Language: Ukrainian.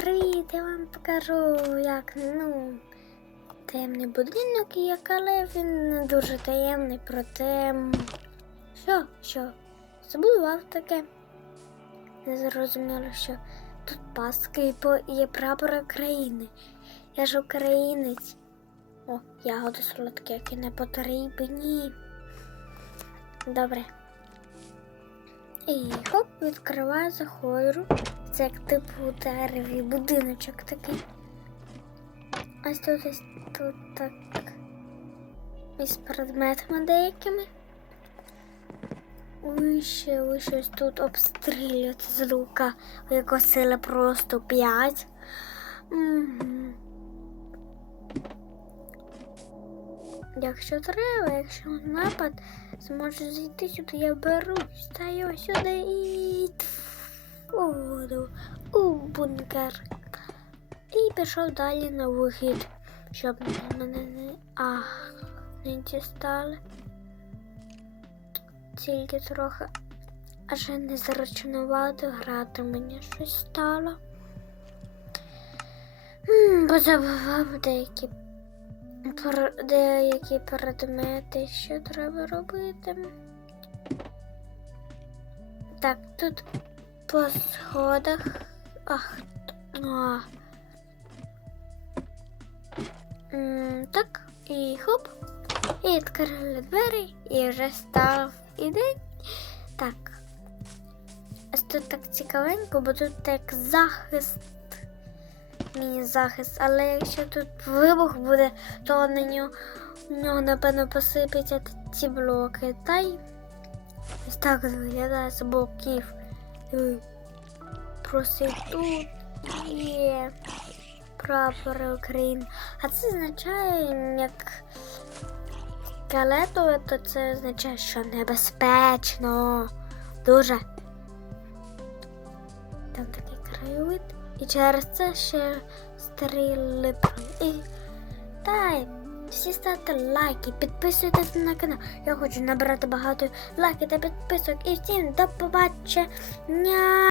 привіт! Я вам покажу, як ну, таємний будинок є, але він не дуже таємний, проте. Що? Що? Забудував таке. Не зрозуміло, що тут паски і є прапор України. Я ж українець. О, ягоди солодкі, які не потрібні. Добре. І хоп, відкриваю, заходжу. Це як типу дереві будиночок такий. Ось тут ось тут так. Із предметами деякими. Ой, ще ось тут обстрілюють з лука. У якого сили просто п'ять. Мгм. Якщо треба, якщо напад зможе зайти сюди, я беру, стаю сюди і воду, у бункер. І пішов далі на вихід, щоб мене не ах, не дістали. Тільки трохи аж не зручнувато грати мені щось стало. Бо забував деякі деякі предмети, що треба робити. Так, тут по сходах. Ах, а. Так, і хоп. І відкрили двері, і вже став і день. Так. Ось тут так цікавенько, бо тут як захист міні-захист, але якщо тут вибух буде, то на нього, нього напевно посипляться ці блоки. Та й ось так виглядає з боків. Диви. І є прапори України. А це означає, як скелетове, то це означає, що небезпечно. Дуже. Там такий краєвид. І через це ще липрон. І та всі ставте лайки, підписуйтесь на канал. Я хочу набрати багато лайків та підписок. І всім до побачення.